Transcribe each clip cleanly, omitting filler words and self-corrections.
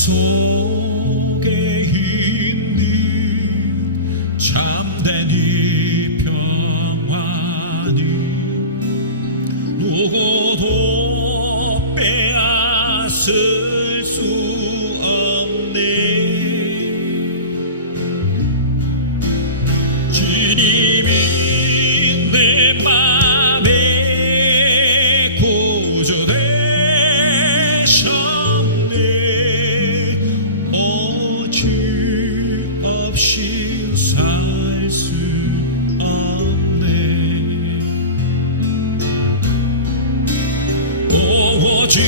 속에 있는 참된 이 평안이 누구도 빼앗을 수 없네. 주님이 내 오직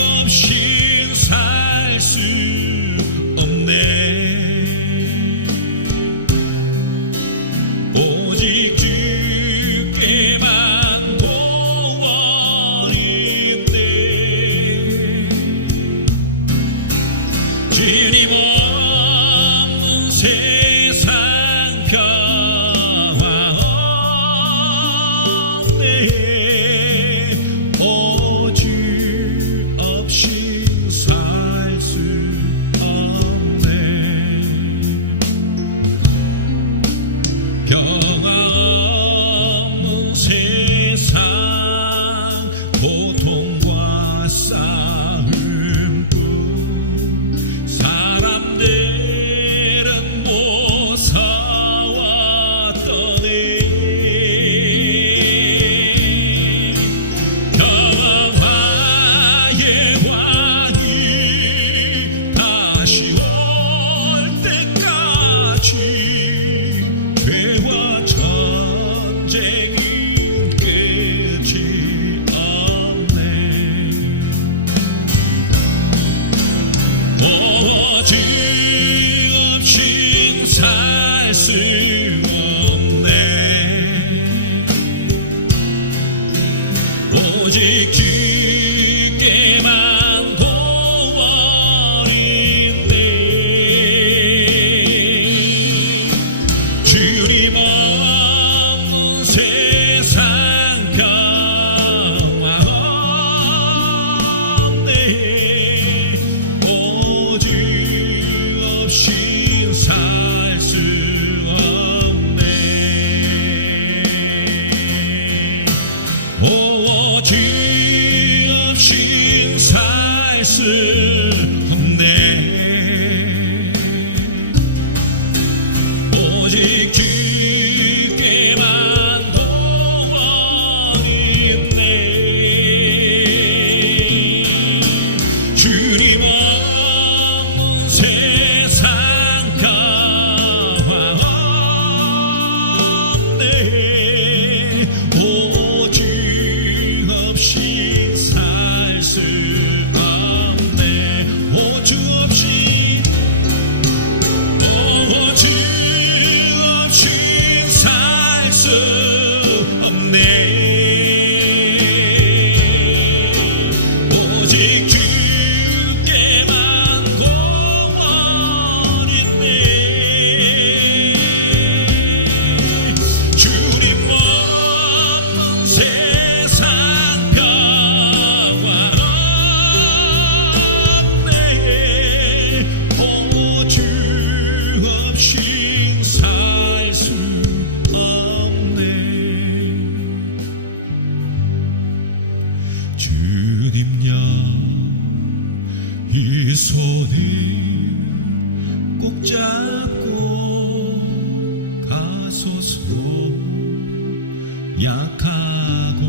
없인 살 수 없네. 오직 주께만 도원인데 주님 없는 세상 평화 없네. 오직 없인 살 수 없네. 평화 없는 세상 고통과 싸움뿐 사람들은 무서웠더니 평화의 왕이 다시 올 때까지 죄와 전쟁이 끝이 없네. 오직 없인 살 수 없네. 오직 주께만 도원인데 주님 없는 세상 평화 없네. 오직 없인 살 수 없네. 오직 없인 살 수 없네. 오직 주께만 도원인데 주님 없는 세상 평화 없네. 오직 없인 살 수 없네. 오직 없인 살 수 없네. 오직 주께만 도원인데 주님 없는 세상 평화 없네. 오직 없인 살 수 없네. 주님여 이 손을 꼭 잡고 가소서. 약하고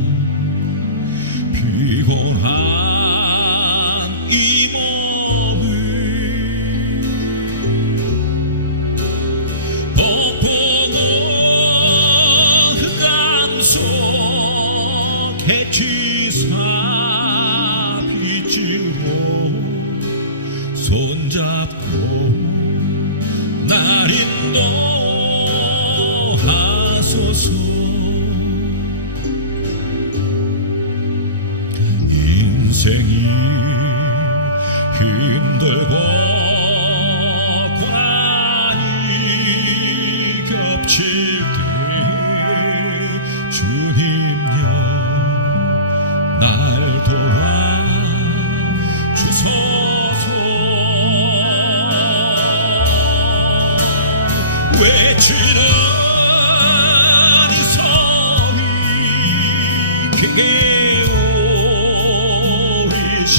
피곤한 이 몸을 덮어놓은 흑암 속에 지사 빛으로 손잡고 날 인도하소서. 인생이 힘들고 고난이 겹칠 때 주님여 날 도와 주소서. 외치는 이 소리 크게 울리시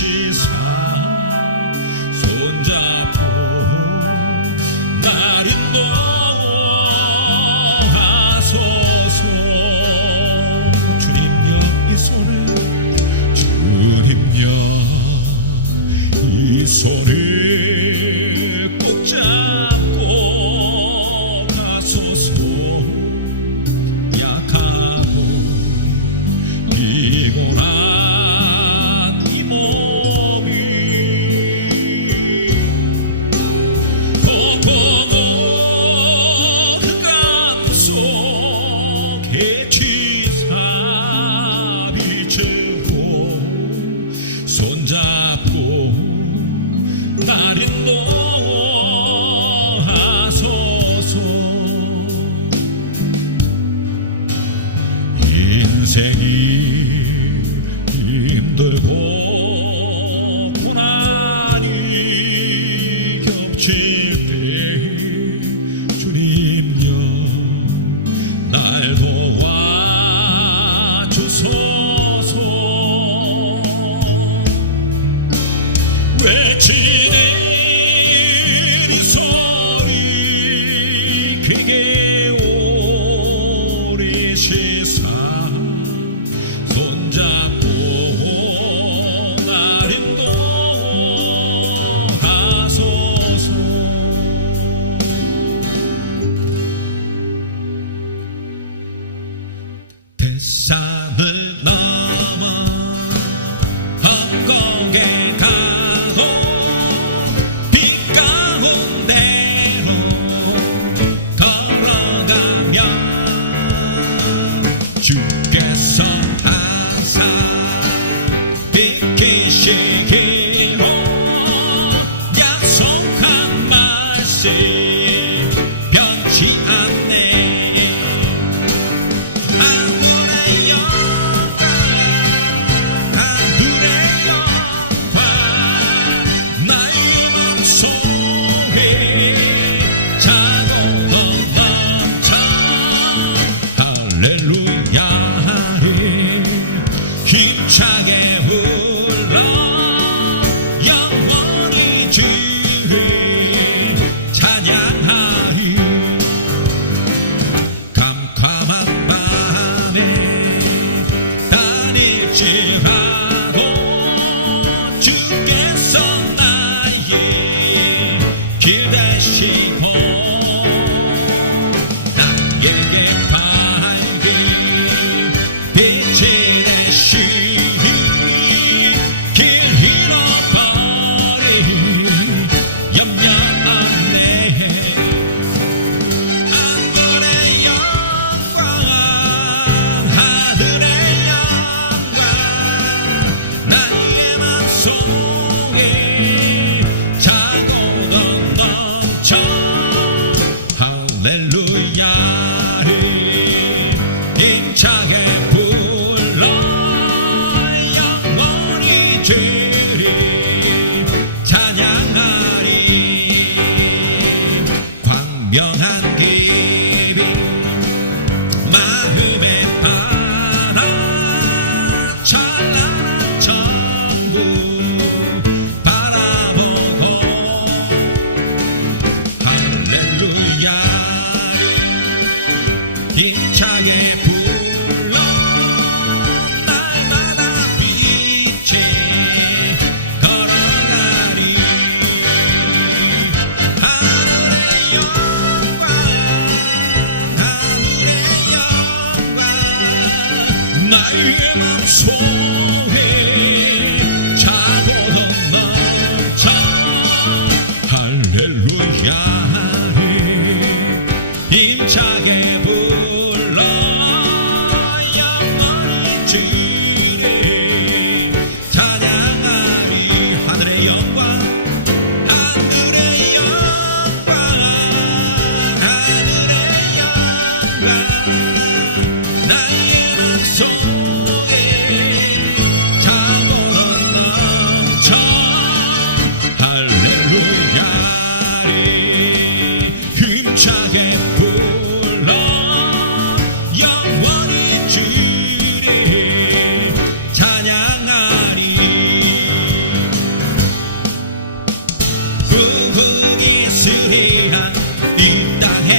인생이 힘들고 고난이 겹칠 때 주님여 날 도와주소서. 외치는 이 소리 크게 오리시사 손잡고 날 인도하소서. 대산을 넘어 험곡에 가고 빛 가운데로 걸어가면 주께서 항상 비키시기로 약속한 말씀 변치 않네. 하늘의 영광 하늘의 영광 나의 맘속에 차고 넘쳐 할렐루야를 힘차게 불러 영원히 주를 찬양하리. 캄캄한 밤에 다닐지라도 주께서 나의 길 되시고 나에게 밝은 빛이 되시니 길 잃어버린 염려 없네. 하늘의 영광 하늘의 영광 나의 맘속에 차고도 넘쳐 할렐루야를 힘차게 불러 영원히 주를 찬양하리. 광명한 길이 마음의 바다 찬란한 천국 바라보고 할렐루야를 힘차게 불러 날마다 빛에 걸어가리. 하늘의 영광 하늘의 영광 나의 맘속에 차고도 넘쳐 할렐루야를 힘차게 불러 영원히 주를 찬양하리. 하늘의 영광 하늘의 영광 하늘의 영광 나의 맘속에 차고도 넘쳐 할렐루야를 힘차게 불러 영원히 주를 찬양하리. 후후기 수리한 이 땅에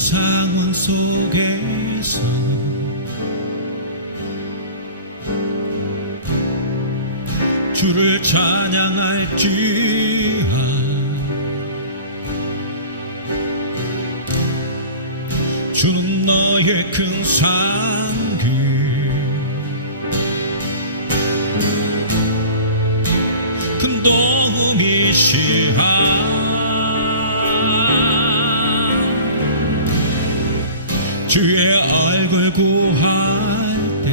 상황 속에서 주를 찬양할지라. 주는 너의 큰 상급, 큰 도움이시라. 주의 얼굴 구할 때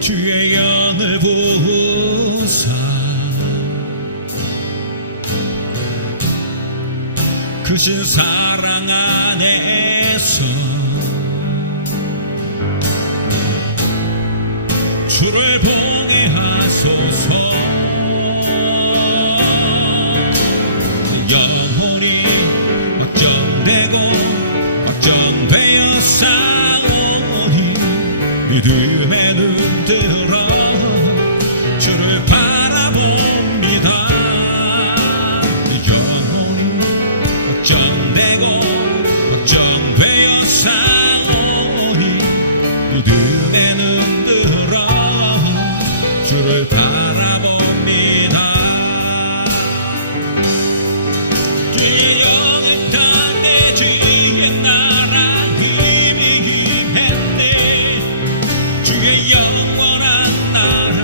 주의 영을 부으사 크신 사랑 안에서 주를 보게 하소서. 영혼이 걱정되고 걱정되어 싸우니 믿음의 눈 들어 주를 바라봅니다. 영혼이 걱정되고 걱정되어 싸우니 믿음의 눈 들어 주를 바라봅니다. 주의 영을 땅에 주의 나라 힘이 임했네. 주의 영원한 나라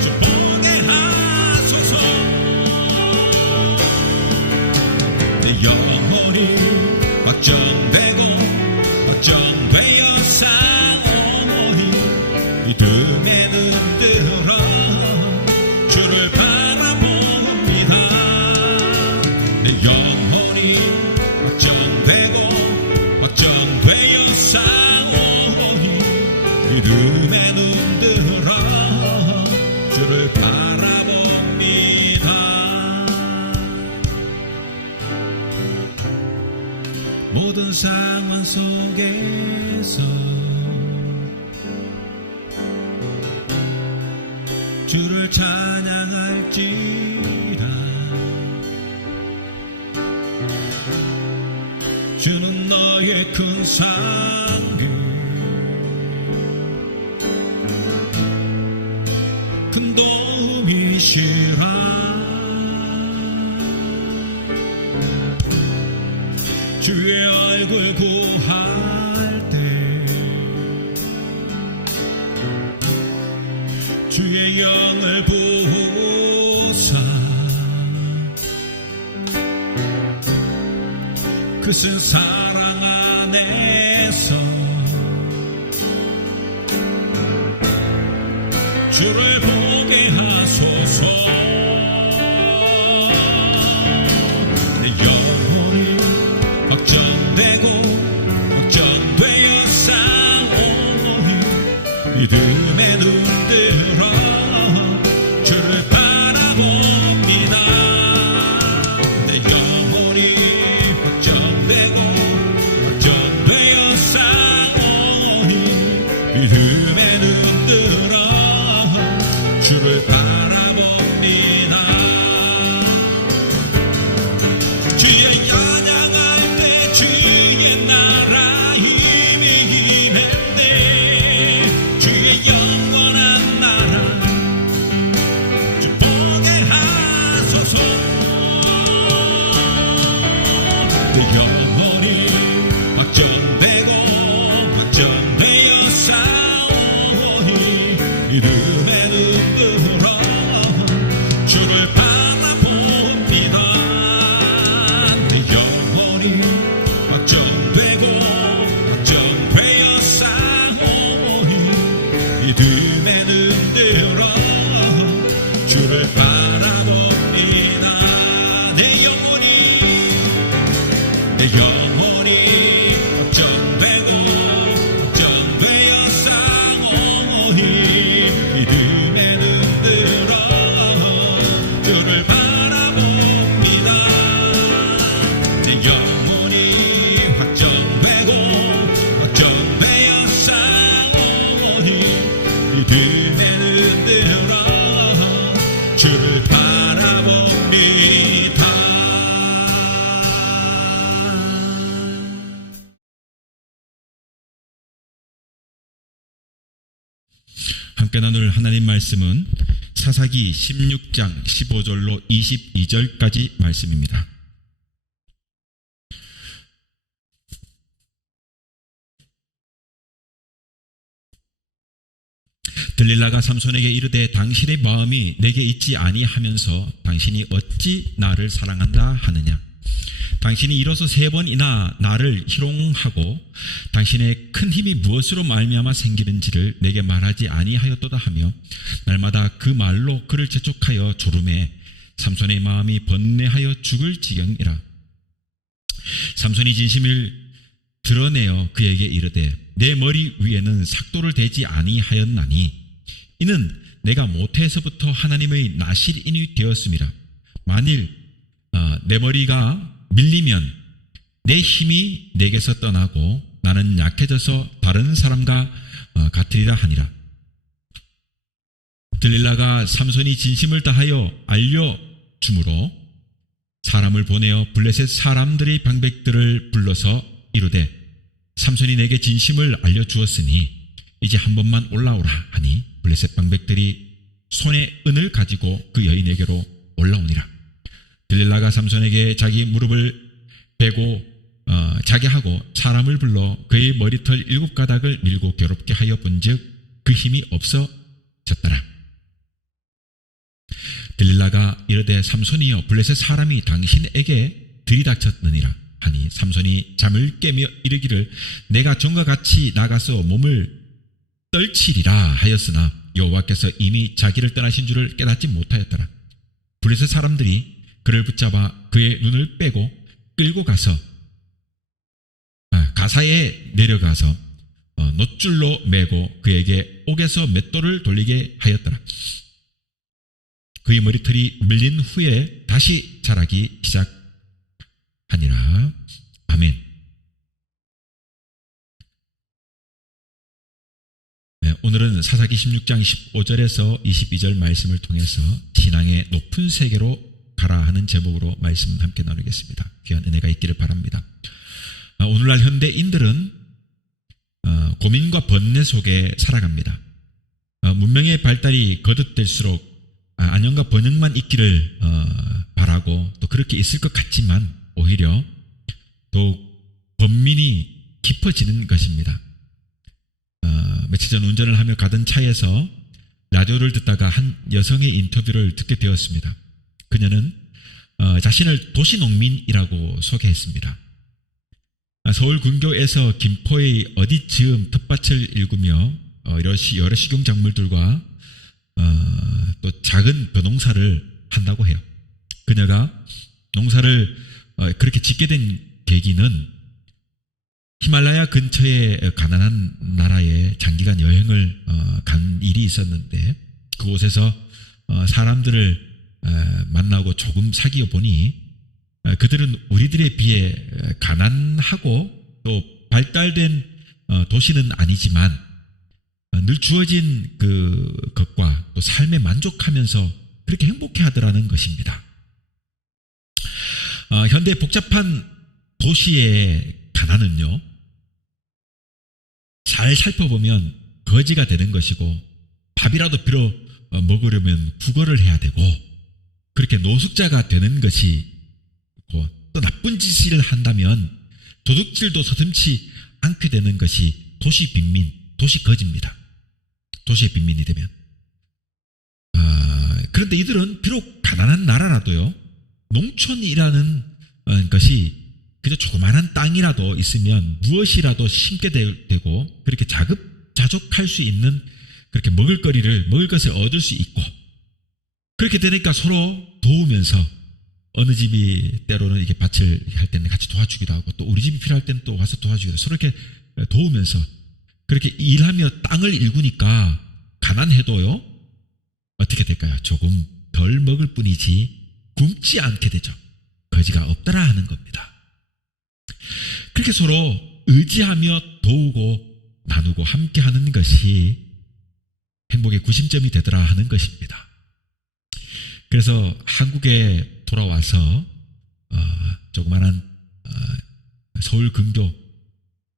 주 보게 하소서. 내 영혼이 걱정되고 걱정되어 싸우니 믿음의 눈 들어 주를 바라봅니다. 내 영혼이 걱정되고 걱정되어 싸우니 믿음의 눈 들어 주를 바라봅니다. 모든 상황 속에서 주를 찬양할지라. 주는 너의 큰 상급, 큰 도움이시라. 주의 얼굴 구할 때 주의 영을 부으사 크신 사랑 안에서 주를 보게 하소서. 내 영혼이 걱정되고 걱정되어 싸우니 믿음의 눈 들어 주를 바라봅니다. 내 영혼이 걱정되고 걱정되어 싸우니 믿음의 눈 들어 주를 바라봅니다. 주의 찬양할 때 주의 나라 힘이 임했네. 주의 영원한 나라 주 보게 하소서. 내 영혼이 걱정되고 걱정되어 싸우니 믿음의 눈 들어 주를 바라봅니다. 내 영혼이 걱정되고 걱정되어 싸우니 믿음의 눈 들어 주를 바라봅니다. 내 영혼이 걱정되고 걱정되어 싸우니 믿음의 눈 들어 주를 바라봅니다. 내 영혼이 걱정되고 걱정되어 싸우니 믿음의 눈 들어 주를 바라봅니다. 함께 나눌 하나님 말씀은 사사기 16장 15절로 22절까지 말씀입니다. 들릴라가 삼손에게 이르되 당신의 마음이 내게 있지 아니하면서 당신이 어찌 나를 사랑한다 하느냐. 당신이 일어서 3번이나 나를 희롱하고 당신의 큰 힘이 무엇으로 말미암아 생기는지를 내게 말하지 아니하였도다 하며 날마다 그 말로 그를 재촉하여 조름해 삼손의 마음이 번뇌하여 죽을 지경이라. 삼손이 진심을 드러내어 그에게 이르되 내 머리 위에는 삭도를 대지 아니하였나니 이는 내가 모태에서부터 하나님의 나실인이 되었음이라. 만일 내 머리가 밀리면 내 힘이 내게서 떠나고 나는 약해져서 다른 사람과 같으리라 하니라. 들릴라가 삼손이 진심을 다하여 알려주므로 사람을 보내어 블레셋 사람들의 방백들을 불러서 이르되 삼손이 내게 진심을 알려주었으니 이제 한 번만 올라오라 하니 블레셋 방백들이 손에 은을 가지고 그 여인에게로 올라오니라. 들릴라가 삼손에게 자기 무릎을 베고 자게 하고 사람을 불러 그의 머리털 7가닥을 밀고 괴롭게 하여 본즉 그 힘이 없어졌더라. 들릴라가 이르되 삼손이여 블레셋 사람이 당신에게 들이닥쳤느니라 하니 삼손이 잠을 깨며 이르기를 내가 전과 같이 나가서 몸을 떨치리라 하였으나 여호와께서 이미 자기를 떠나신 줄을 깨닫지 못하였더라. 블레셋 사람들이 그를 붙잡아 그의 눈을 빼고 끌고 가서 가사에 내려가서 놋줄로 매고 그에게 옥에서 맷돌을 돌리게 하였더라. 그의 머리털이 밀린 후에 다시 자라기 시작하니라. 아멘. 오늘은 사사기 16장 15절에서 22절 말씀을 통해서 신앙의 높은 세계로 가라 하는 제목으로 말씀 함께 나누겠습니다. 귀한 은혜가 있기를 바랍니다. 오늘날 현대인들은 고민과 번뇌 속에 살아갑니다. 문명의 발달이 거듭될수록 안녕과 번영만 있기를 바라고 또 그렇게 있을 것 같지만 오히려 더욱 번민이 깊어지는 것입니다. 며칠 전 운전을 하며 가던 차에서 라디오를 듣다가 한 여성의 인터뷰를 듣게 되었습니다. 그녀는 자신을 도시농민이라고 소개했습니다. 서울 근교에서 김포의 어디 즈음 텃밭을 일구며 여러 식용작물들과 또 작은 벼농사를 한다고 해요. 그녀가 농사를 그렇게 짓게 된 계기는 히말라야 근처의 가난한 나라에 장기간 여행을 간 일이 있었는데 그곳에서 사람들을 만나고 조금 사귀어 보니 그들은 우리들에 비해 가난하고 또 발달된 도시는 아니지만 늘 주어진 것과 또 삶에 만족하면서 그렇게 행복해 하더라는 것입니다. 현대 복잡한 도시의 가난은요, 잘 살펴보면 거지가 되는 것이고 밥이라도 빌어 먹으려면 구걸을 해야 되고 그렇게 노숙자가 되는 것이고 또 나쁜 짓을 한다면 도둑질도 서슴지 않게 되는 것이 도시 빈민, 도시 거지입니다. 도시의 빈민이 되면. 그런데 이들은 비록 가난한 나라라도요, 농촌이라는 것이 그저 조그마한 땅이라도 있으면 무엇이라도 심게 되고 그렇게 자급자족할 수 있는 그렇게 먹을 것을 얻을 수 있고 그렇게 되니까 서로 도우면서 어느 집이 때로는 이렇게 밭을 할 때는 같이 도와주기도 하고 또 우리 집이 필요할 때는 또 와서 도와주기도 하고 서로 이렇게 도우면서 그렇게 일하며 땅을 일구니까 가난해도요 어떻게 될까요? 조금 덜 먹을 뿐이지 굶지 않게 되죠. 거지가 없더라 하는 겁니다. 그렇게 서로 의지하며 도우고 나누고 함께하는 것이 행복의 구심점이 되더라 하는 것입니다. 그래서 한국에 돌아와서 조그마한 서울 근교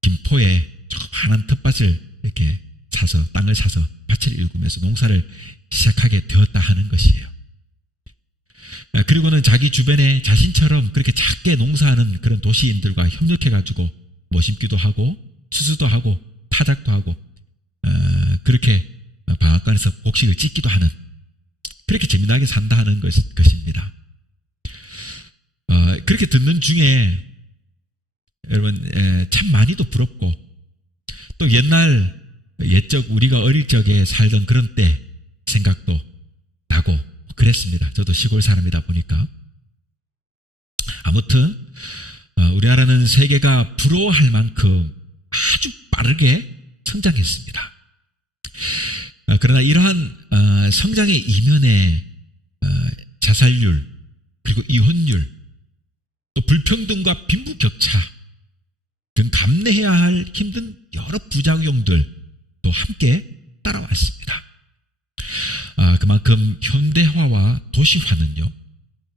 김포에 조그마한 텃밭을 이렇게 땅을 사서 밭을 일구면서 농사를 시작하게 되었다 하는 것이에요. 그리고는 자기 주변에 자신처럼 그렇게 작게 농사하는 그런 도시인들과 협력해가지고 모심기도 하고 추수도 하고 타작도 하고 그렇게 방앗간에서 곡식을 찢기도 하는, 그렇게 재미나게 산다 하는 것입니다. 그렇게 듣는 중에 여러분 참 많이도 부럽고, 또 옛적 우리가 어릴 적에 살던 그런 때 생각도 나고 그랬습니다. 저도 시골 사람이다 보니까. 아무튼 우리나라는 세계가 부러워할 만큼 아주 빠르게 성장했습니다. 그러나 이러한 성장의 이면에 자살률, 그리고 이혼율, 또 불평등과 빈부격차 등 감내해야 할 힘든 여러 부작용들도 함께 따라왔습니다. 그만큼 현대화와 도시화는요,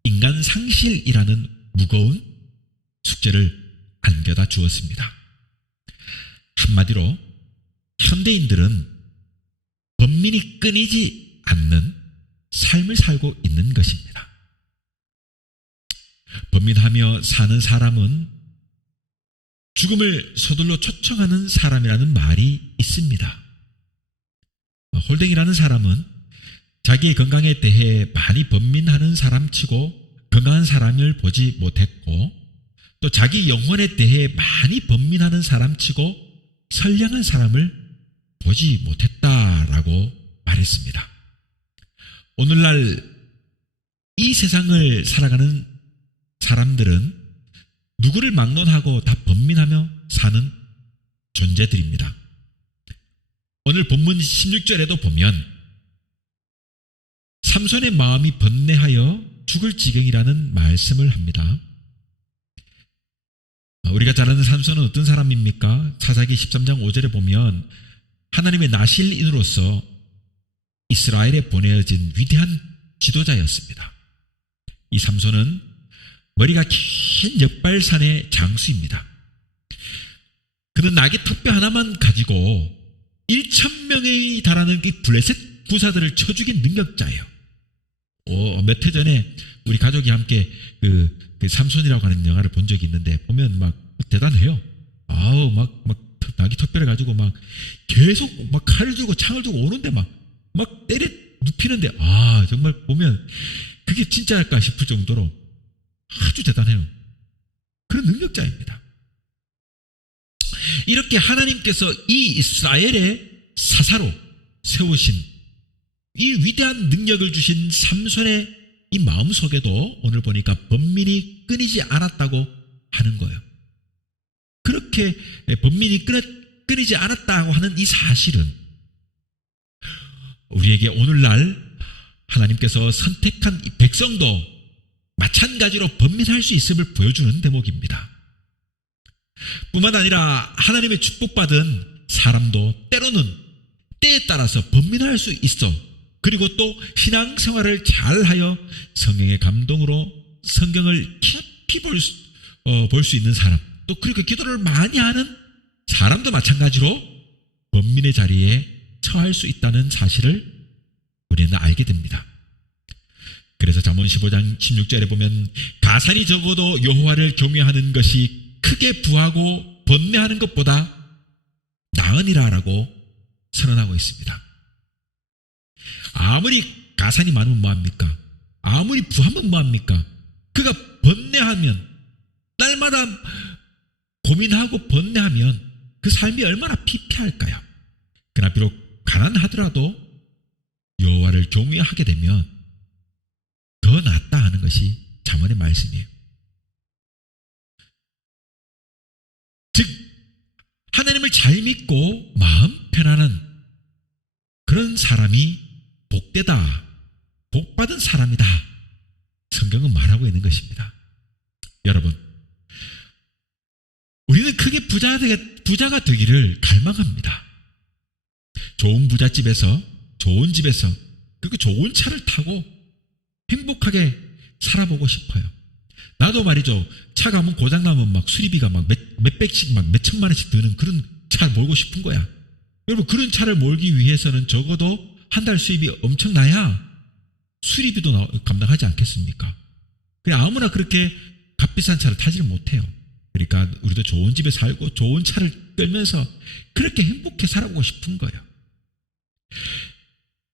인간 상실이라는 무거운 숙제를 안겨다 주었습니다. 한마디로 현대인들은 번민이 끊이지 않는 삶을 살고 있는 것입니다. 번민하며 사는 사람은 죽음을 서둘러 초청하는 사람이라는 말이 있습니다. 홀댕이라는 사람은 자기의 건강에 대해 많이 번민하는 사람치고 건강한 사람을 보지 못했고, 또 자기 영혼에 대해 많이 번민하는 사람치고 선량한 사람을 보지 못했다라고 말했습니다. 오늘날 이 세상을 살아가는 사람들은 누구를 막론하고 다 번민하며 사는 존재들입니다. 오늘 본문 16절에도 보면 삼손의 마음이 번뇌하여 죽을 지경이라는 말씀을 합니다. 우리가 잘 아는 삼손은 어떤 사람입니까? 사사기 13장 5절에 보면 하나님의 나실인으로서 이스라엘에 보내어진 위대한 지도자였습니다. 이 삼손은 머리가 긴 역발산의 장수입니다. 그는 낙의 턱뼈 하나만 가지고 1,000명에 달하는 이 블레셋 구사들을 쳐 죽인 능력자예요. 몇 해 전에 우리 가족이 함께 그 삼손이라고 하는 영화를 본 적이 있는데, 보면 막 대단해요. 막 낙이 턱뼈를 가지고 막 계속 막 칼을 들고 창을 들고 오는데 막 때려 눕히는데, 정말 보면 그게 진짜일까 싶을 정도로 아주 대단해요. 그런 능력자입니다. 이렇게 하나님께서 이 이스라엘의 사사로 세우신 이 위대한 능력을 주신 삼손의 이 마음속에도 오늘 보니까 번민이 끊이지 않았다고 하는 거예요. 그렇게 번민이 끊이지 않았다고 하는 이 사실은 우리에게 오늘날 하나님께서 선택한 이 백성도 마찬가지로 번민할 수 있음을 보여주는 대목입니다. 뿐만 아니라 하나님의 축복받은 사람도 때로는 때에 따라서 번민할 수 있어. 그리고 또 신앙생활을 잘하여 성령의 감동으로 성경을 깊이 볼 수 있는 사람, 또 그렇게 기도를 많이 하는 사람도 마찬가지로 번민의 자리에 처할 수 있다는 사실을 우리는 알게 됩니다. 그래서 잠언 15장 16절에 보면 가산이 적어도 여호와를 경외하는 것이 크게 부하고 번뇌하는 것보다 나으니라라고 선언하고 있습니다. 아무리 가산이 많으면 뭐합니까? 아무리 부하면 뭐합니까? 그가 번뇌하면, 날마다 고민하고 번뇌하면 그 삶이 얼마나 피폐할까요? 그러나 비록 가난하더라도 여호와를 경외하게 되면 더 낫다 하는 것이 잠언의 말씀이에요. 즉 하나님을 잘 믿고 마음 편안한 그런 사람이 복되다, 복받은 사람이다, 성경은 말하고 있는 것입니다. 여러분, 우리는 크게 부자가 되기를 갈망합니다. 좋은 부잣집에서, 좋은 집에서, 그리고 좋은 차를 타고 행복하게 살아보고 싶어요. 나도 말이죠, 차 가면 고장나면 막 수리비가 막 몇백씩 막 몇천만 원씩 드는 그런 차를 몰고 싶은 거야. 여러분, 그런 차를 몰기 위해서는 적어도 한 달 수입이 엄청나야 수리비도 감당하지 않겠습니까? 그냥 아무나 그렇게 값비싼 차를 타지를 못해요. 그러니까 우리도 좋은 집에 살고 좋은 차를 끌면서 그렇게 행복해 살아보고 싶은 거예요.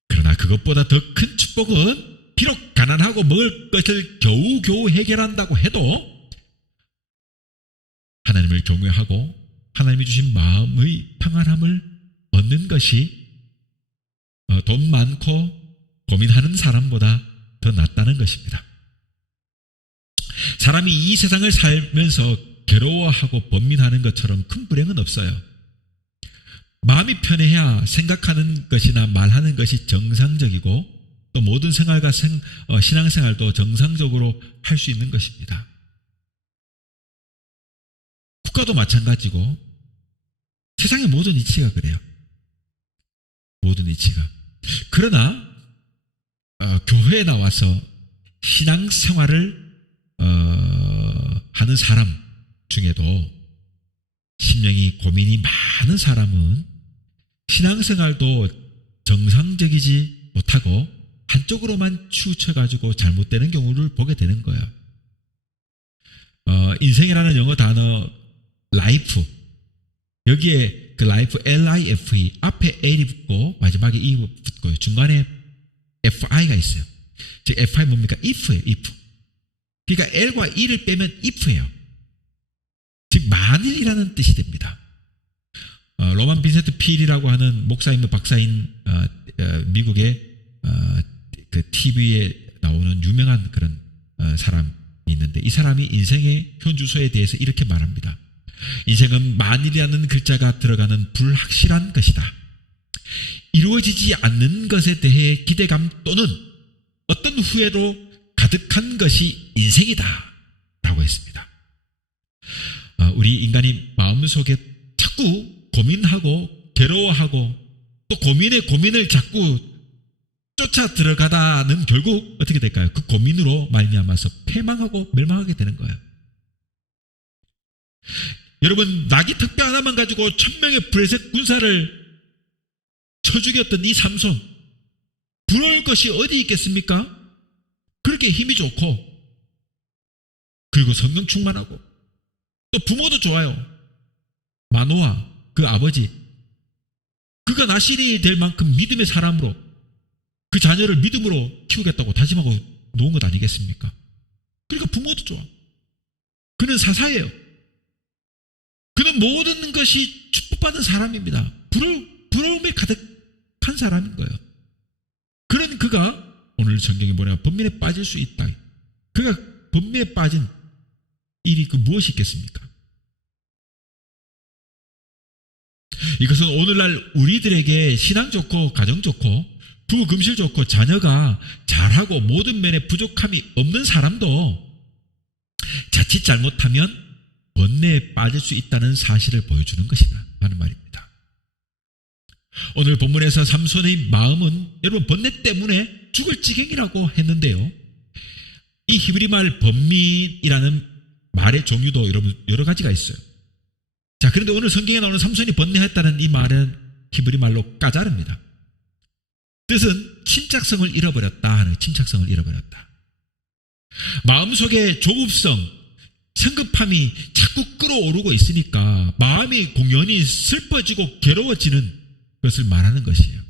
그러나 그것보다 더 큰 축복은 비록 가난하고 먹을 것을 겨우겨우 해결한다고 해도 하나님을 경외하고 하나님이 주신 마음의 평안함을 얻는 것이 돈 많고 고민하는 사람보다 더 낫다는 것입니다. 사람이 이 세상을 살면서 괴로워하고 번민하는 것처럼 큰 불행은 없어요. 마음이 편해야 생각하는 것이나 말하는 것이 정상적이고 또 모든 생활과 신앙생활도 정상적으로 할 수 있는 것입니다. 국가도 마찬가지고 세상의 모든 이치가 그래요. 모든 이치가. 그러나 교회에 나와서 신앙생활을 하는 사람 중에도 심령이 고민이 많은 사람은 신앙생활도 정상적이지 못하고 한쪽으로만 치우쳐가지고 잘못되는 경우를 보게 되는 거예요. 인생이라는 영어 단어 라이프, 여기에 그 라이프 LIFE 앞에 L이 붙고 마지막에 E 붙고요. 중간에 FI가 있어요. 즉 FI 뭡니까? if예요. if. 그러니까 L과 E를 빼면 if예요. 즉 만일이라는 뜻이 됩니다. 로만 빈센트 필이라고 하는 목사인 박사인 미국의 그 TV에 나오는 유명한 그런 사람이 있는데 이 사람이 인생의 현주소에 대해서 이렇게 말합니다. 인생은 만일이라는 글자가 들어가는 불확실한 것이다. 이루어지지 않는 것에 대해 기대감 또는 어떤 후회로 가득한 것이 인생이다 라고 했습니다. 우리 인간이 마음속에 자꾸 고민하고 괴로워하고 또 고민에 고민을 자꾸 쫓아 들어가다는 결국 어떻게 될까요? 그 고민으로 말미암아서 패망하고 멸망하게 되는 거예요. 여러분, 낙이 턱뼈 하나만 가지고 1000명의 브레셋 군사를 쳐 죽였던 이 삼손, 부러울 것이 어디 있겠습니까? 그렇게 힘이 좋고 그리고 성령 충만하고 또 부모도 좋아요. 마노아 그 아버지, 그가 나실이 될 만큼 믿음의 사람으로 그 자녀를 믿음으로 키우겠다고 다짐하고 놓은 것 아니겠습니까? 그러니까 부모도 좋아. 그는 사사예요. 그는 모든 것이 축복받은 사람입니다. 부러움에 가득한 사람인 거예요. 그런 그가 오늘 성경에 뭐냐, 번민에 빠질 수 있다. 그가 번민에 빠진 일이 그 무엇이 있겠습니까? 이것은 오늘날 우리들에게 신앙 좋고 가정 좋고 부부 금실 좋고 자녀가 잘하고 모든 면에 부족함이 없는 사람도 자칫 잘못하면 번뇌에 빠질 수 있다는 사실을 보여주는 것이다 하는 말입니다. 오늘 본문에서 삼손의 마음은 여러분 번뇌 때문에 죽을 지경이라고 했는데요. 이 히브리 말 번민이라는 말의 종류도 여러분 여러 가지가 있어요. 자, 그런데 오늘 성경에 나오는 삼손이 번뇌했다는 이 말은 히브리 말로 까자르입니다. 뜻은 침착성을 잃어버렸다 하는, 침착성을 잃어버렸다. 마음속에 조급성, 성급함이 자꾸 끌어오르고 있으니까 마음이 공연히 슬퍼지고 괴로워지는 것을 말하는 것이에요.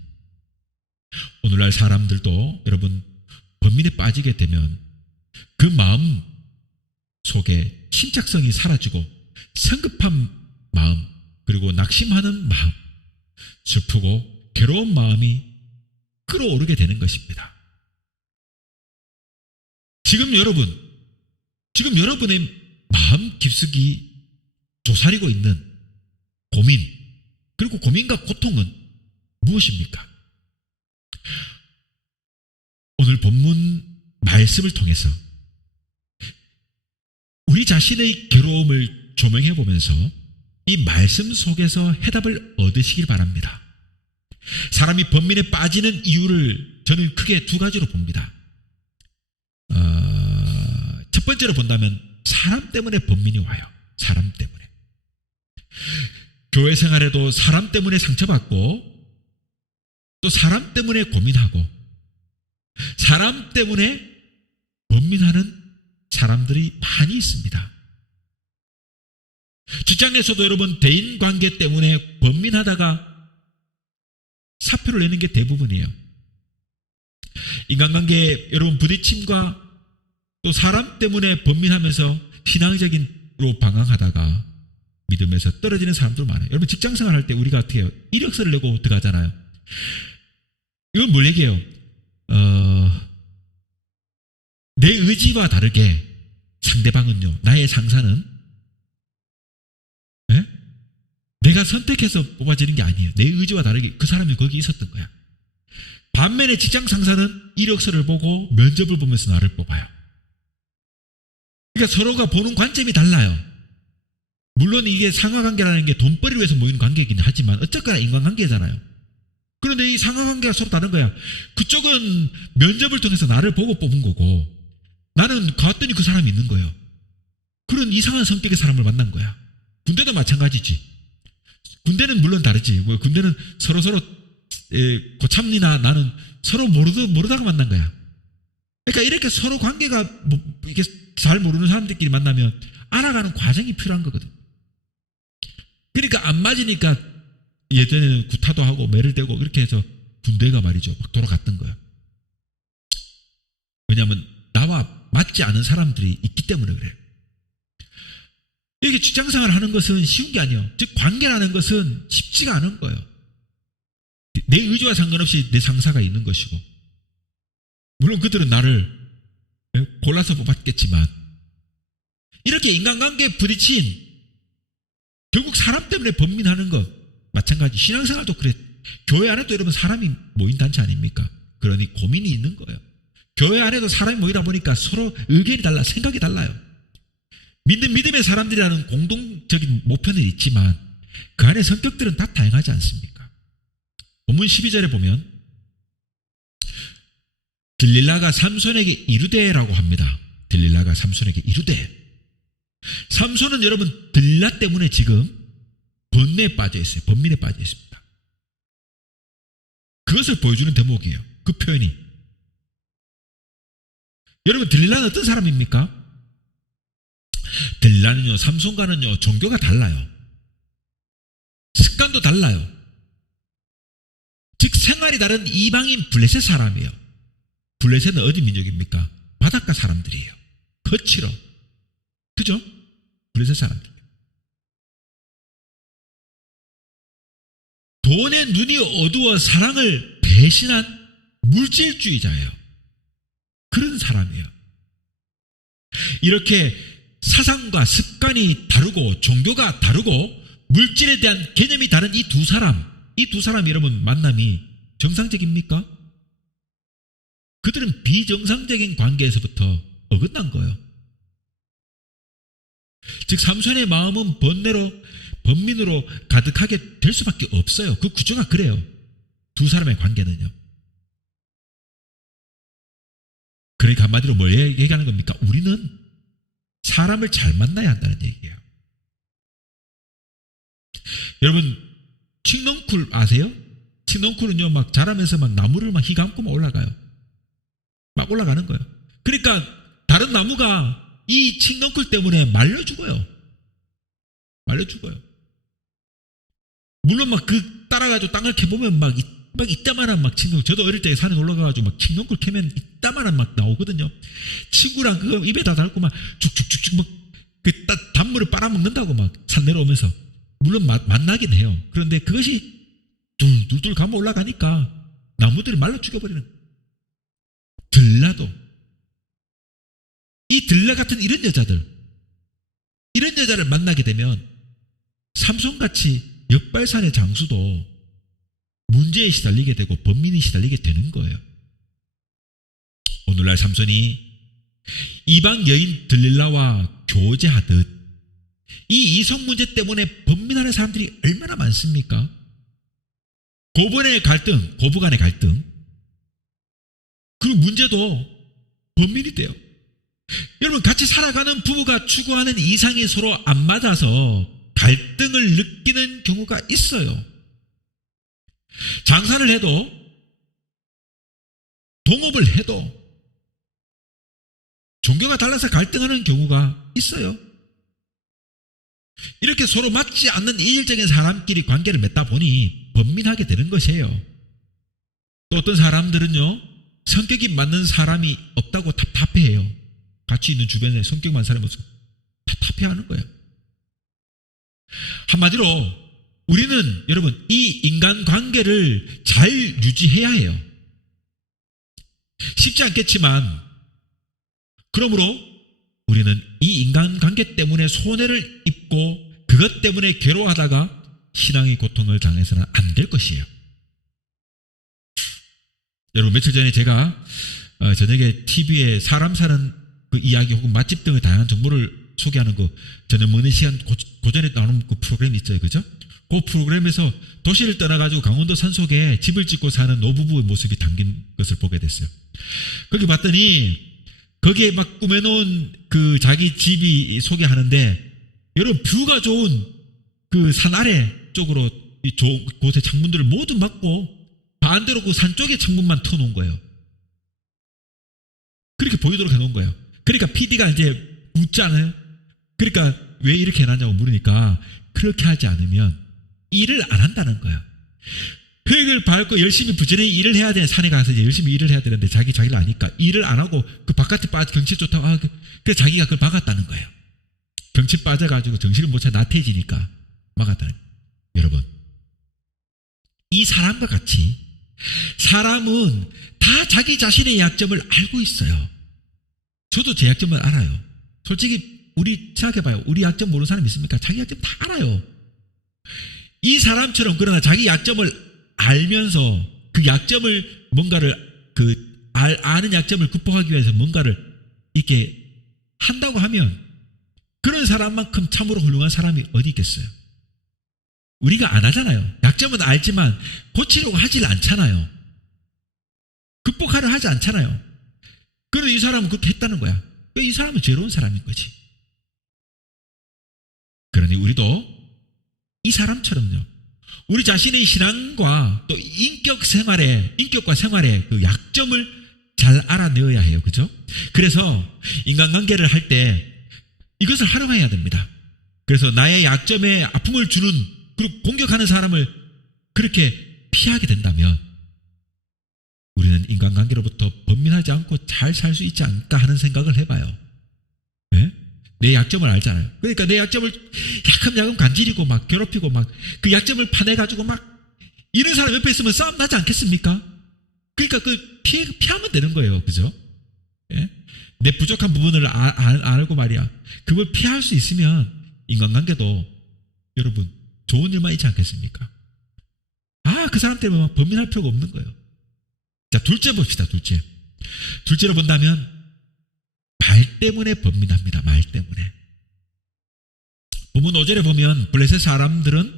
오늘날 사람들도 여러분 번민에 빠지게 되면 그 마음 속에 침착성이 사라지고 성급한 마음, 그리고 낙심하는 마음, 슬프고 괴로운 마음이 끌어오르게 되는 것입니다. 지금 여러분의 마음 깊숙이 조사리고 있는 고민, 그리고 고민과 고통은 무엇입니까? 오늘 본문 말씀을 통해서 우리 자신의 괴로움을 조명해 보면서 이 말씀 속에서 해답을 얻으시길 바랍니다. 사람이 번민에 빠지는 이유를 저는 크게 두 가지로 봅니다. 첫 번째로 본다면 사람 때문에 번민이 와요. 사람 때문에. 교회 생활에도 사람 때문에 상처받고 또 사람 때문에 고민하고 사람 때문에 번민하는 사람들이 많이 있습니다. 직장에서도 여러분 대인관계 때문에 번민하다가 사표를 내는 게 대부분이에요. 인간관계 여러분 부딪힘과 또 사람 때문에 번민하면서 신앙적인로 방황하다가 믿음에서 떨어지는 사람들 많아요. 여러분 직장생활 할 때 우리가 어떻게 해요? 이력서를 내고 들어가잖아요. 이건 뭘 얘기해요? 내 의지와 다르게 상대방은요, 나의 상사는 내가 선택해서 뽑아지는 게 아니에요. 내 의지와 다르게 그 사람이 거기 있었던 거야. 반면에 직장 상사는 이력서를 보고 면접을 보면서 나를 뽑아요. 그러니까 서로가 보는 관점이 달라요. 물론 이게 상하관계라는 게 돈벌이를 위해서 모이는 관계이긴 하지만 어쨌거나 인간관계잖아요. 그런데 이 상하관계가 서로 다른 거야. 그쪽은 면접을 통해서 나를 보고 뽑은 거고 나는 갔더니 그 사람이 있는 거예요. 그런 이상한 성격의 사람을 만난 거야. 군대도 마찬가지지. 군대는 물론 다르지. 군대는 서로 고참이나 나는 서로 모르다가 만난 거야. 그러니까 이렇게 서로 관계가 이게 잘 모르는 사람들끼리 만나면 알아가는 과정이 필요한 거거든. 그러니까 안 맞으니까 예전에는 구타도 하고 매를 대고 그렇게 해서 군대가 말이죠. 막 돌아갔던 거예요. 왜냐하면 나와 맞지 않은 사람들이 있기 때문에 그래요. 이렇게 직장생활을 하는 것은 쉬운 게 아니에요. 즉 관계라는 것은 쉽지가 않은 거예요. 내 의지와 상관없이 내 상사가 있는 것이고 물론 그들은 나를 골라서 뽑았겠지만 이렇게 인간관계에 부딪힌 결국 사람 때문에 번민하는 것 마찬가지. 신앙생활도 그래. 교회 안에도 여러분 사람이 모인 단체 아닙니까? 그러니 고민이 있는 거예요. 교회 안에도 사람이 모이다 보니까 서로 의견이 달라, 생각이 달라요. 믿음의 사람들이라는 공동적인 목표는 있지만 그 안에 성격들은 다 다양하지 않습니까? 본문 12절에 보면 들릴라가 삼손에게 이르되라고 합니다. 들릴라가 삼손에게 이르되. 삼손은 여러분 들릴라 때문에 지금 번뇌에 빠져 있어요. 번민에 빠져 있습니다. 그것을 보여주는 대목이에요. 그 표현이. 여러분 들릴라는 어떤 사람입니까? 들릴라는요, 삼손과는요 종교가 달라요. 습관도 달라요. 즉 생활이 다른 이방인 블레셋 사람이에요. 블레셋은 어디 민족입니까? 바닷가 사람들이에요. 거칠어. 그죠? 블레셋 사람들. 돈의 눈이 어두워 사랑을 배신한 물질주의자예요. 그런 사람이에요. 이렇게 사상과 습관이 다르고 종교가 다르고 물질에 대한 개념이 다른 이 두 사람 여러분 만남이 정상적입니까? 그들은 비정상적인 관계에서부터 어긋난 거예요. 즉 삼손의 마음은 번민으로 가득하게 될 수밖에 없어요. 그 구조가 그래요. 두 사람의 관계는요. 그러니까 한마디로 뭘 얘기하는 겁니까? 우리는 사람을 잘 만나야 한다는 얘기예요. 여러분 칡넝쿨 아세요? 칡넝쿨은요 막 자라면서 막 나무를 막 휘감고 막 올라가요. 막 올라가는 거예요. 그러니까 다른 나무가 이 칡넝쿨 때문에 말려 죽어요. 말려 죽어요. 물론 막 그 따라가지고 땅을 캐보면 막 이따만한 막 칡넝쿨. 저도 어릴 때 산에 올라가가지고 막 칡넝쿨 캐면 이따만한 막 나오거든요. 친구랑 그거 입에다 달고 막 죽죽죽죽 막 그 단물을 빨아먹는다고 막 산 내려오면서. 물론 맛나긴 해요. 그런데 그것이 둘둘둘 가면 올라가니까 나무들이 말라 죽여버리는 거예요. 들라도 이 들라 같은 이런 여자를 만나게 되면 삼손같이 역발산의 장수도 문제에 시달리게 되고 번민이 시달리게 되는 거예요. 오늘날 삼손이 이방 여인 들릴라와 교제하듯 이 이성 문제 때문에 번민하는 사람들이 얼마나 많습니까? 고부간의 갈등 그 문제도 번민이 돼요. 여러분 같이 살아가는 부부가 추구하는 이상이 서로 안 맞아서 갈등을 느끼는 경우가 있어요. 장사를 해도 동업을 해도 종교가 달라서 갈등하는 경우가 있어요. 이렇게 서로 맞지 않는 이질적인 사람끼리 관계를 맺다 보니 번민하게 되는 것이에요. 또 어떤 사람들은요, 성격이 맞는 사람이 없다고 답답해해요. 같이 있는 주변에 성격 맞는 사람이 없어 답답해하는 거예요. 한마디로 우리는 여러분 이 인간관계를 잘 유지해야 해요. 쉽지 않겠지만 그러므로 우리는 이 인간관계 때문에 손해를 입고 그것 때문에 괴로워하다가 신앙의 고통을 당해서는 안 될 것이에요. 여러분 며칠 전에 제가 저녁에 TV에 사람 사는 그 이야기 혹은 맛집 등의 다양한 정보를 소개하는 그 저녁 먹는 시간 고전에 나오는 그 프로그램이 있어요. 그죠? 그 프로그램에서 도시를 떠나가지고 강원도 산속에 집을 짓고 사는 노부부의 모습이 담긴 것을 보게 됐어요. 거기 봤더니 거기에 막 꾸며놓은 그 자기 집이 소개하는데 여러분 뷰가 좋은 그 산 아래 쪽으로 곳의 창문들을 모두 막고 반대로 그 산 쪽에 창문만 터놓은 거예요. 그렇게 보이도록 해놓은 거예요. 그러니까 PD가 이제 묻잖아요. 그러니까 왜 이렇게 해놨냐고 물으니까 그렇게 하지 않으면 일을 안 한다는 거예요. 흙을 밟고 열심히 부지런히 일을 해야 되는 산에 가서 이제 열심히 일을 해야 되는데 자기를 아니까 일을 안 하고 그 바깥에 빠져 경치 좋다고 그래서 자기가 그걸 막았다는 거예요. 경치 빠져가지고 정신을 못 차려 나태해지니까 막았다는 거예요. 여러분 이 사람과 같이 사람은 다 자기 자신의 약점을 알고 있어요. 저도 제 약점을 알아요. 솔직히 우리 생각해봐요. 우리 약점 모르는 사람 있습니까? 자기 약점 다 알아요. 이 사람처럼 그러나 자기 약점을 알면서 그 약점을 뭔가를 아는 약점을 극복하기 위해서 뭔가를 이렇게 한다고 하면 그런 사람만큼 참으로 훌륭한 사람이 어디 있겠어요? 우리가 안 하잖아요. 약점은 알지만 고치려고 하질 않잖아요. 극복하려 하지 않잖아요. 그래서 이 사람은 그렇게 했다는 거야. 이 사람은 죄로운 사람인 거지. 그러니 우리도 이 사람처럼요. 우리 자신의 신앙과 또 인격과 생활의 그 약점을 잘 알아내어야 해요. 그죠? 그래서 인간관계를 할 때 이것을 활용해야 됩니다. 그래서 나의 약점에 아픔을 주는 그리고 공격하는 사람을 그렇게 피하게 된다면 우리는 인간관계로부터 번민하지 않고 잘 살 수 있지 않을까 하는 생각을 해봐요. 네? 내 약점을 알잖아요. 그러니까 내 약점을 야금야금 간지리고 막 괴롭히고 막 그 약점을 파내가지고 막 이런 사람 옆에 있으면 싸움 나지 않겠습니까? 그러니까 그 피하면 되는 거예요. 그죠? 예? 내 부족한 부분을 알고 말이야. 그걸 피할 수 있으면 인간관계도 여러분 좋은 일만 있지 않겠습니까? 그 사람 때문에 막 번민할 필요가 없는 거예요. 자, 둘째 봅시다. 둘째로 본다면 말 때문에 번민합니다. 말 때문에. 본문 5절에 보면 블레셋 사람들은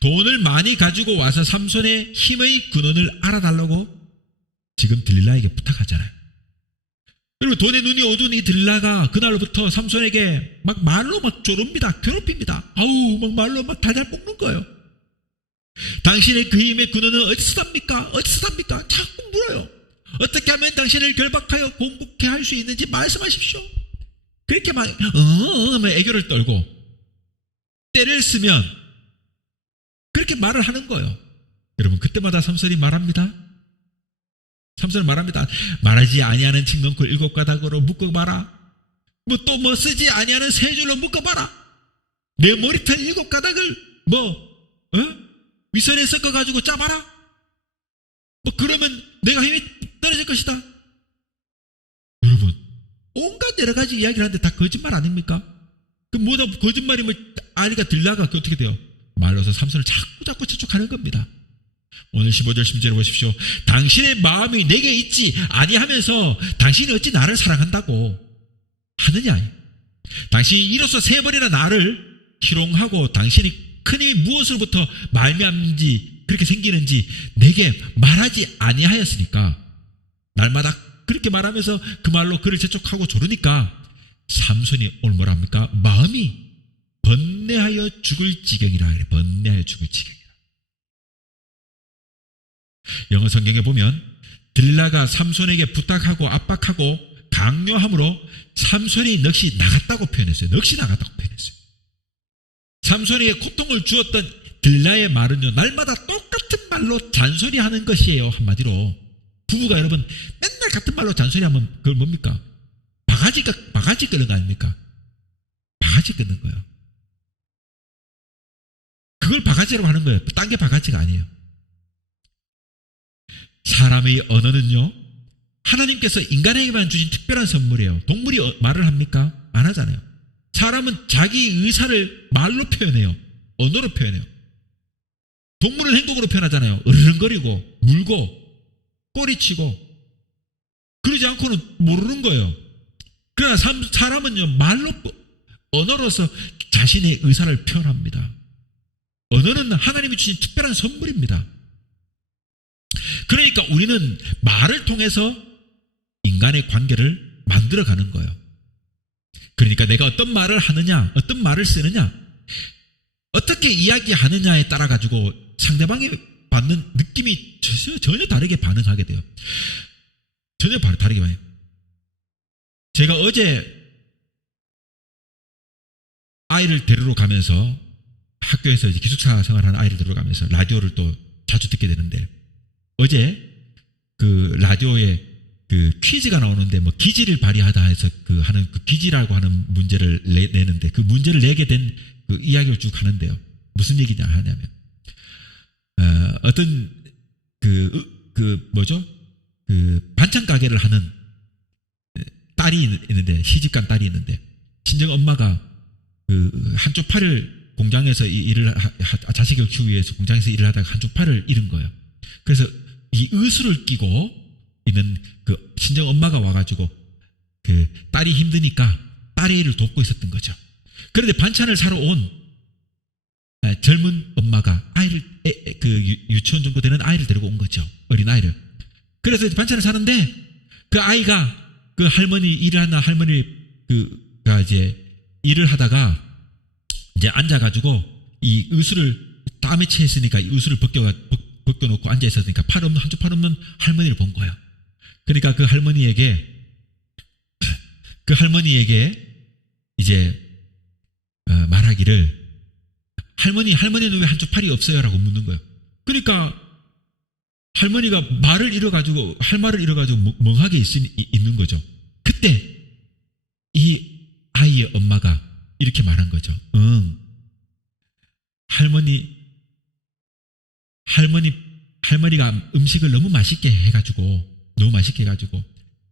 돈을 많이 가지고 와서 삼손의 힘의 근원을 알아달라고 지금 들릴라에게 부탁하잖아요. 그리고 돈에 눈이 어두운 이 들릴라가 그날부터 삼손에게 막 말로 막 조릅니다. 괴롭힙니다. 막 말로 막 달달 볶는 거예요. 당신의 그 힘의 근원은 어디서 납니까? 자꾸 물어요. 어떻게 하면 당신을 결박하여 공복해 할 수 있는지 말씀하십시오. 그렇게 막 애교를 떨고 때를 쓰면 그렇게 말을 하는 거예요. 여러분 그때마다 삼손이 말합니다. 말하지 아니하는 칙명코 7가닥으로 묶어봐라. 또 쓰지 아니하는 3줄로 묶어봐라. 내 머리털 7가닥을 위선에 섞어가지고 짜봐라. 그러면 내가 힘이 떨어질 것이다. 여러분 온갖 여러 가지 이야기를 하는데 다 거짓말 아닙니까? 그 뭐다 거짓말이면 아니까 들라가 어떻게 돼요? 말로서 삼손을 자꾸 재촉하는 겁니다. 오늘 15절 16절을 보십시오. 당신의 마음이 내게 있지 아니하면서 당신이 어찌 나를 사랑한다고 하느냐? 당신이 이로써 3번이나 나를 희롱하고 당신이 큰 힘이 무엇으로부터 말미암는지 그렇게 생기는지 내게 말하지 아니하였으니까 날마다 그렇게 말하면서 그 말로 그를 재촉하고 조르니까 삼손이 오늘 뭐라 합니까? 마음이 번뇌하여 죽을 지경이라 그래. 번뇌하여 죽을 지경이라. 영어 성경에 보면 들라가 삼손에게 부탁하고 압박하고 강요함으로 삼손이 넋이 나갔다고 표현했어요. 넋이 나갔다고 표현했어요. 삼손에게 고통을 주었던 들라의 말은요, 날마다 똑같은 말로 잔소리하는 것이에요. 한마디로 부부가 여러분 맨날 같은 말로 잔소리하면 그걸 뭡니까? 바가지 끄는 거 아닙니까? 바가지 끄는 거예요. 그걸 바가지라고 하는 거예요. 딴 게 바가지가 아니에요. 사람의 언어는요, 하나님께서 인간에게만 주신 특별한 선물이에요. 동물이 말을 합니까? 안 하잖아요. 사람은 자기 의사를 말로 표현해요. 언어로 표현해요. 동물은 행동으로 표현하잖아요. 으르렁거리고 물고 꼬리치고. 그러지 않고는 모르는 거예요. 그러나 사람은요, 말로, 언어로서 자신의 의사를 표현합니다. 언어는 하나님이 주신 특별한 선물입니다. 그러니까 우리는 말을 통해서 인간의 관계를 만들어가는 거예요. 그러니까 내가 어떤 말을 하느냐, 어떤 말을 쓰느냐, 어떻게 이야기하느냐에 따라 가지고 상대방이 받는 느낌이 전혀 다르게 반응하게 돼요. 전혀 다르게 반응해요. 제가 어제 아이를 데리러 가면서 학교에서 이제 기숙사 생활하는 아이를 데리러 가면서 라디오를 또 자주 듣게 되는데, 어제 그 라디오에 그 퀴즈가 나오는데 뭐 기지를 발휘하다 해서 하는 그 기지라고 하는 문제를 내는데, 그 문제를 내게 된 그 이야기를 쭉 하는데요. 무슨 얘기냐 하냐면, 어떤 반찬 가게를 하는 딸이 있는데, 시집간 딸이 있는데, 친정 엄마가 한쪽 팔을 공장에서 자식을 키우기 위해서 공장에서 일을 하다가 한쪽 팔을 잃은 거예요. 그래서 이 의수를 끼고 있는 그 친정 엄마가 와가지고 그 딸이 힘드니까 딸애를 돕고 있었던 거죠. 그런데 반찬을 사러 온 젊은 엄마가 아이를 유치원 정도 되는 아이를 데리고 온 거죠. 어린 아이를. 그래서 반찬을 사는데 그 아이가 그 할머니 일을 하나 할머니가 이제 일을 하다가 이제 앉아가지고 이 의수를 땀에 채했으니까 이 의수를 벗겨놓고 앉아 있었으니까 한쪽 팔 없는 할머니를 본 거예요. 그러니까 그 할머니에게 이제 말하기를, 할머니는 왜 한쪽 팔이 없어요라고 묻는 거예요. 그러니까 할머니가 할 말을 잃어가지고 멍하게 있는 거죠. 그때 이 아이의 엄마가 이렇게 말한 거죠. 할머니가 음식을 너무 맛있게 해가지고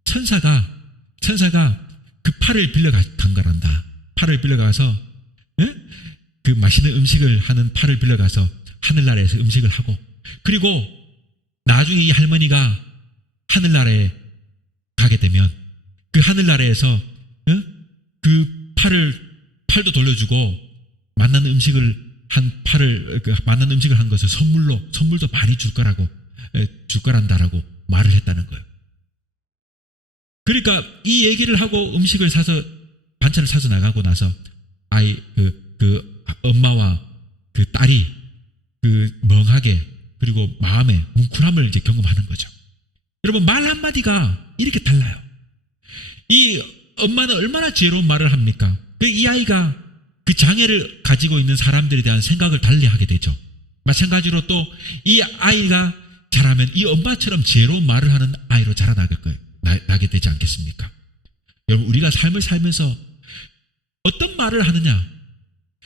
천사가 그 팔을 빌려간 거란다. 팔을 빌려가서 그 맛있는 음식을 하는 팔을 빌려가서 하늘나라에서 음식을 하고, 그리고 나중에 이 할머니가 하늘나라에 가게 되면 그 하늘나라에서 그 팔도 돌려주고 맛나는 음식을 한 것을 선물도 많이 줄 거란다라고 말을 했다는 거예요. 그러니까 이 얘기를 하고 음식을 사서 반찬을 사서 나가고 나서 엄마와 그 딸이 멍하게, 그리고 마음에 뭉클함을 이제 경험하는 거죠. 여러분, 말 한마디가 이렇게 달라요. 이 엄마는 얼마나 지혜로운 말을 합니까? 이 아이가 그 장애를 가지고 있는 사람들에 대한 생각을 달리 하게 되죠. 마찬가지로 또 이 아이가 자라면 이 엄마처럼 지혜로운 말을 하는 아이로 자라나게 되지 않겠습니까? 여러분, 우리가 삶을 살면서 어떤 말을 하느냐,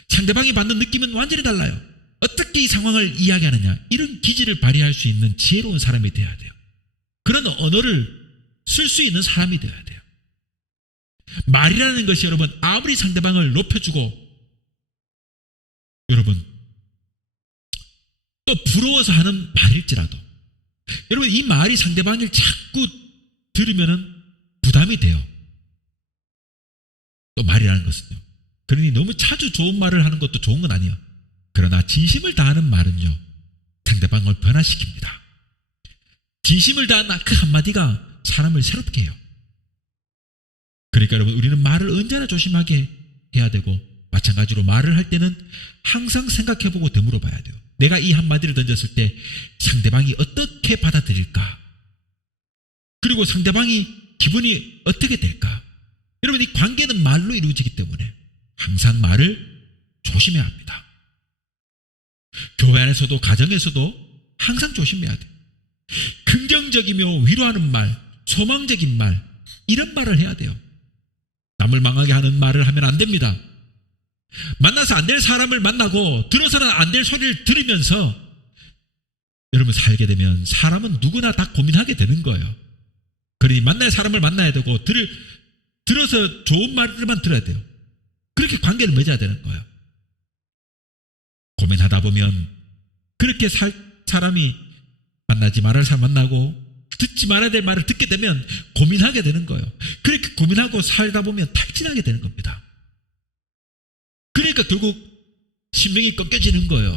상대방이 받는 느낌은 완전히 달라요. 어떻게 이 상황을 이야기하느냐, 이런 기질을 발휘할 수 있는 지혜로운 사람이 되어야 돼요. 그런 언어를 쓸 수 있는 사람이 되어야 돼요. 말이라는 것이 여러분, 아무리 상대방을 높여주고 여러분 또 부러워서 하는 말일지라도, 여러분 이 말이 상대방을 자꾸 들으면은 부담이 돼요. 또 말이라는 것은요. 그러니 너무 자주 좋은 말을 하는 것도 좋은 건 아니에요. 그러나 진심을 다하는 말은요, 상대방을 변화시킵니다. 진심을 다한 그 한마디가 사람을 새롭게 해요. 그러니까 여러분, 우리는 말을 언제나 조심하게 해야 되고 마찬가지로 말을 할 때는 항상 생각해보고 되물어 봐야 돼요. 내가 이 한마디를 던졌을 때 상대방이 어떻게 받아들일까? 그리고 상대방이 기분이 어떻게 될까? 여러분, 이 관계는 말로 이루어지기 때문에 항상 말을 조심해야 합니다. 교회 안에서도 가정에서도 항상 조심해야 돼요. 긍정적이며 위로하는 말, 소망적인 말, 이런 말을 해야 돼요. 남을 망하게 하는 말을 하면 안 됩니다. 만나서 안 될 사람을 만나고 들어서는 안 될 소리를 들으면서 여러분 살게 되면 사람은 누구나 다 고민하게 되는 거예요. 그러니 만날 사람을 만나야 되고 들어서 좋은 말들만 들어야 돼요. 그렇게 관계를 맺어야 되는 거예요. 고민하다 보면 그렇게 사람이 만나지 말할 사람 만나고 듣지 말아야 될 말을 듣게 되면 고민하게 되는 거예요. 그렇게 고민하고 살다 보면 탈진하게 되는 겁니다. 그러니까 결국 신명이 꺾여지는 거예요.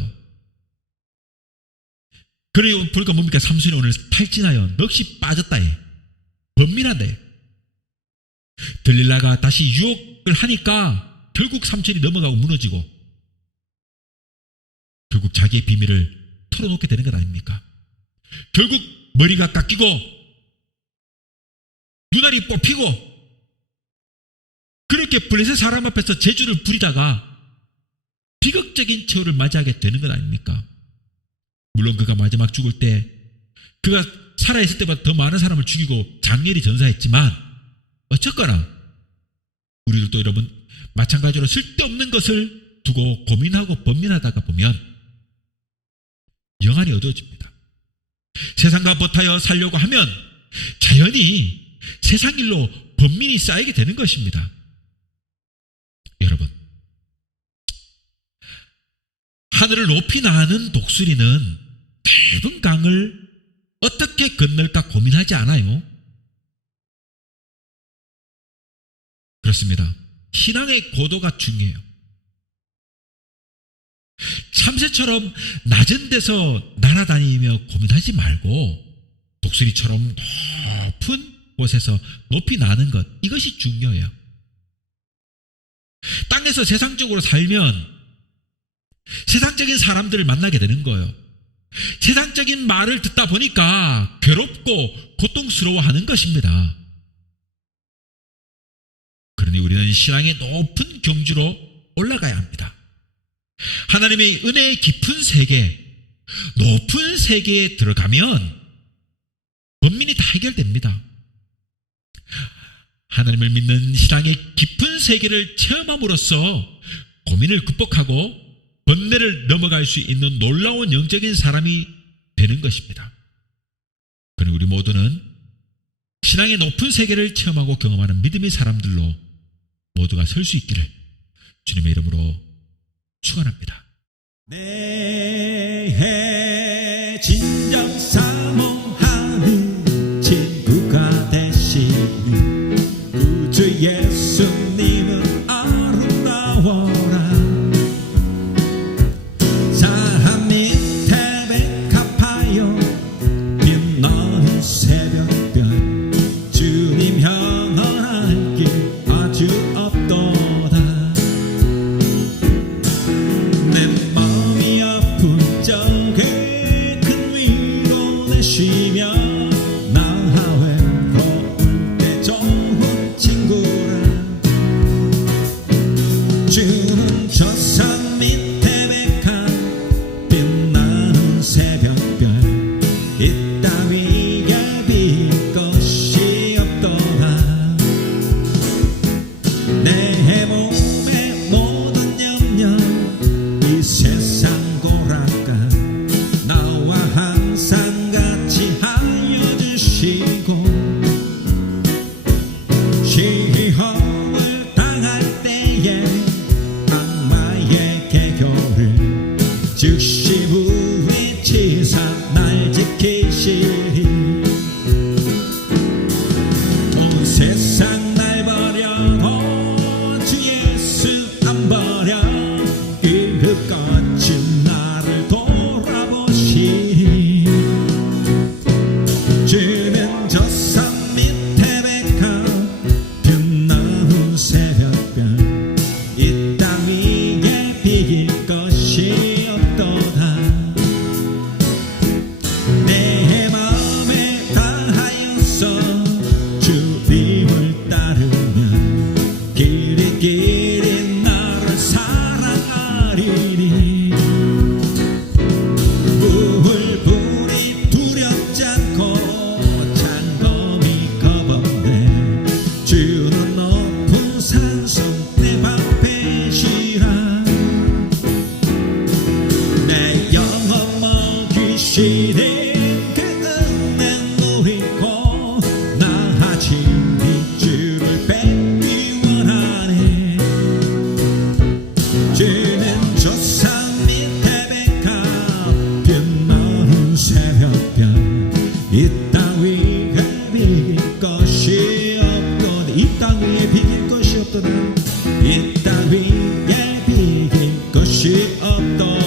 그러니까 뭡니까? 삼손이 오늘 탈진하여 넋이 빠졌다 해. 번민하다 해. 들릴라가 다시 유혹을 하니까 결국 삼손이 넘어가고 무너지고 결국 자기의 비밀을 털어놓게 되는 것 아닙니까? 결국 머리가 깎이고 눈알이 뽑히고 그렇게 블레셋 사람 앞에서 재주를 부리다가 비극적인 처우를 맞이하게 되는 것 아닙니까? 물론 그가 마지막 죽을 때 그가 살아있을 때보다 더 많은 사람을 죽이고 장렬히 전사했지만 어쨌거나 우리들도 여러분 마찬가지로 쓸데없는 것을 두고 고민하고 번민하다가 보면 영안이 어두워집니다. 세상과 버타여 살려고 하면 자연히 세상 일로 번민이 쌓이게 되는 것입니다. 여러분, 하늘을 높이 나는 독수리는 넓은 강을 어떻게 건널까 고민하지 않아요. 그렇습니다. 신앙의 고도가 중요해요. 참새처럼 낮은 데서 날아다니며 고민하지 말고 독수리처럼 높은 곳에서 높이 나는 것, 이것이 중요해요. 땅에서 세상적으로 살면 세상적인 사람들을 만나게 되는 거예요. 세상적인 말을 듣다 보니까 괴롭고 고통스러워하는 것입니다. 그러니 우리는 신앙의 높은 경지로 올라가야 합니다. 하나님의 은혜의 깊은 세계, 높은 세계에 들어가면 번민이 다 해결됩니다. 하나님을 믿는 신앙의 깊은 세계를 체험함으로써 고민을 극복하고 번뇌를 넘어갈 수 있는 놀라운 영적인 사람이 되는 것입니다. 그러니 우리 모두는 신앙의 높은 세계를 체험하고 경험하는 믿음의 사람들로 모두가 설 수 있기를 주님의 이름으로 축원합니다. 내 진정 사모하는 친구가 되시는 구주 예수님은 아름다워라. 산 밑에 백합하여 빛나는 새벽별 주님 향할 길 아주 없도다. 내 마음이 아픈 적에 큰 위로 내쉬며 나 외로울 때 좋은 친구라. 주는 저 산 밑에 백합 빛나는 새벽별 이따위에 빌 것이 없더라. 내 몸의 모든 염려 이 세상 고락가 나와 항상 같이 하여 주시고 시험을 당할 때에 악마의 개교를 즉시 물리치사 날 지키시리. 온 세상 날 버려도 주 예수 안 버려 끝까지 나를 돌아보시리. 주는 저 산 밑에 백합 빛나는 새벽별 이 땅 위에 넘치는 그 은혜 누리고 나아진 빗줄을 뺏기 원하네. 주는 조상 밑에 백합 빛나는 새벽별 이 땅 위에 비길 것이 없거든. 이 땅 위에 비길 것이 없도다. 이 땅 위에 비길 것이 없도다.